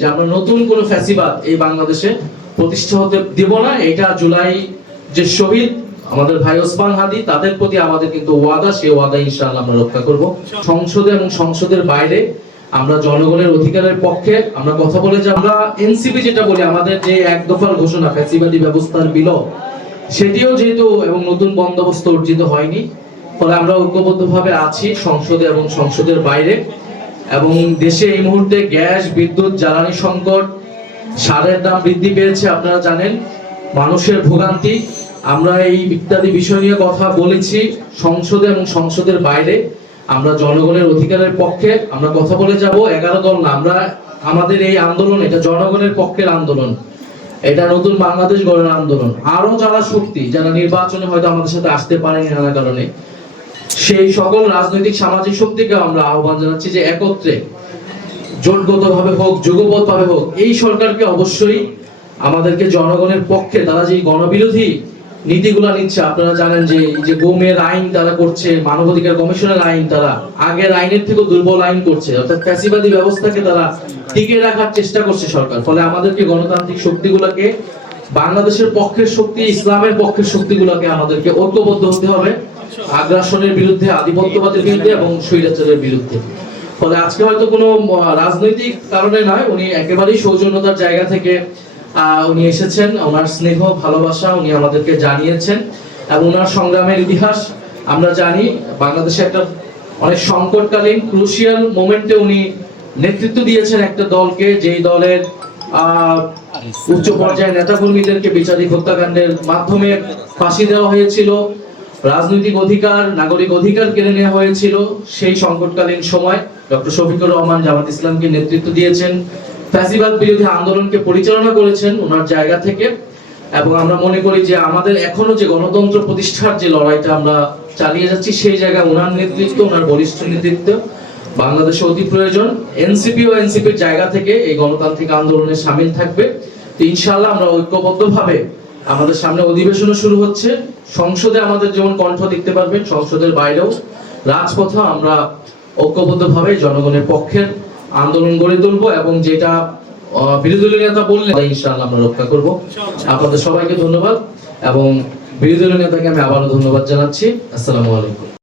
যে আমরা নতুন কোন ফ্যাসিবাদ এই বাংলাদেশে প্রতিষ্ঠা হতে দেব না। এটা জুলাই যে শহীদ আমাদের ভাই ওসমান হাদি তাদের প্রতি আমাদের কিন্তু ওয়াদা, সেই ওয়াদা ইনশাআল্লাহ আমরা রক্ষা করব। সংসদে এবং সংসদের বাইরে আমরা জনগণের অধিকারের পক্ষে আমরা কথা বলে যে আমরা এনসিপি যেটা বলি আমাদের যে এক দফার ঘোষণা ফ্যাসিবাদী ব্যবস্থার বিলোপ, সেটিও যেহেতু এবং নতুন বন্দোবস্ত অর্জিত হয়নি, ফলে আমরা ঐক্যবদ্ধভাবে আছি সংসদে এবং সংসদের বাইরে। এবং দেশে এই মুহূর্তে গ্যাস, বিদ্যুৎ, জ্বালানি সংকট, সারের দাম বৃদ্ধি পেয়েছে, আপনারা জানেন, মানুষের ভোগান্তি, আমরা এই ইত্যাদি বিষয় নিয়ে কথা বলেছি সংসদে এবং সংসদের বাইরে। আমরা জনগণের অধিকারের পক্ষে আমরা কথা বলে যাব। 11 দল না, আমরা আমাদের এই আন্দোলন এটা জনগণের পক্ষের আন্দোলন, এটা নতুন বাংলাদেশ গড়ার আন্দোলন। আরো যারা শক্তি যারা নির্বাচনে হয়তো আমাদের সাথে আসতে পারেনি নানা কারণে, সেই সকল রাজনৈতিক সামাজিক শক্তিকে আমরা আহ্বান জানাচ্ছি যে একত্রে জোটগতভাবে হোক, যুগপৎভাবে হোক, এই সরকারকে অবশ্যই আমাদেরকে জনগণের পক্ষে, তারা যে গণবিরোধী নীতিগুলা নিচ্ছে, আপনারা জানেন যে গোমের আইন তারা করছে, মানবাধিকার কমিশনের আইন তারা আগের আইনের থেকে দুর্বল আইন করছে, অর্থাৎ ফ্যাসিবাদী ব্যবস্থাকে তারা টিকে রাখার চেষ্টা করছে সরকার। ফলে আমাদেরকে গণতান্ত্রিক শক্তিগুলোকে, বাংলাদেশের পক্ষের শক্তি, ইসলামের পক্ষের শক্তিগুলোকে আমাদেরকে ঐক্যবদ্ধ হতে হবে আগ্রাসনের বিরুদ্ধে, আধিপত্যবাদের বিরুদ্ধে এবং স্বৈরাচারের বিরুদ্ধে। ফলে আজকে হয়তো কোনো রাজনৈতিক কারণে নয়, উনি একেবারেই সৌজন্যতার জায়গা থেকে উনি এসেছেন, ওনার স্নেহ ভালোবাসা উনি আমাদেরকে জানিয়েছেন এবং ওনার সংগ্রামের ইতিহাস আমরা জানি। বাংলাদেশে একটা অনেক সংকটকালীন ক্রুশিয়াল মোমেন্টে উনি নেতৃত্ব দিয়েছেন একটা দলকে, যেই দলের উচ্চ পর্যায়ের নেতাকর্মীদেরকে বিচারিক হত্যাকাণ্ডের মাধ্যমে ফাঁসি দেওয়া হয়েছিল, রাজনৈতিক অধিকার, নাগরিক অধিকার কেড়ে নেওয়া হয়েছিল। সেই সংকটকালীন সময় ডক্টর শফিকুর রহমান জামাত ইসলামকে নেতৃত্ব দিয়েছেন, ফ্যাসিবাদ বিরোধী আন্দোলনকে পরিচালনা করেছেন ওনার জায়গা থেকে। এবং আমরা মনে করি যে আমাদের এখনো যে গণতন্ত্র প্রতিষ্ঠার যে লড়াইটা আমরা চালিয়ে যাচ্ছি, সেই জায়গায় ওনার নেতৃত্ব, ওনার বলিষ্ঠ নেতৃত্ব বাংলাদেশে অতি প্রয়োজন। এনসিপি ও এনসিপির জায়গা থেকে এই গণতান্ত্রিক আন্দোলনে সামিল থাকবে। তো ইনশাআল্লাহ আমরা ঐক্যবদ্ধভাবে, আমাদের সামনে অধিবেশনও শুরু হচ্ছে, সংসদে আমাদের যেমন কণ্ঠ দেখতে পারবেন, সংসদের বাইরেও রাজপথে আমরা ঐক্যবদ্ধভাবে জনগণের পক্ষের আন্দোলন গড়ে তুলবো এবং যেটা বিরোধী দলীয় নেতা বললেন ইনশাআল্লাহ আমরা রক্ষা করব। আপনাদের সবাইকে ধন্যবাদ এবং বিরোধী দলীয় নেতাকে আমি আবারও ধন্যবাদ জানাচ্ছি। আসসালামু আলাইকুম।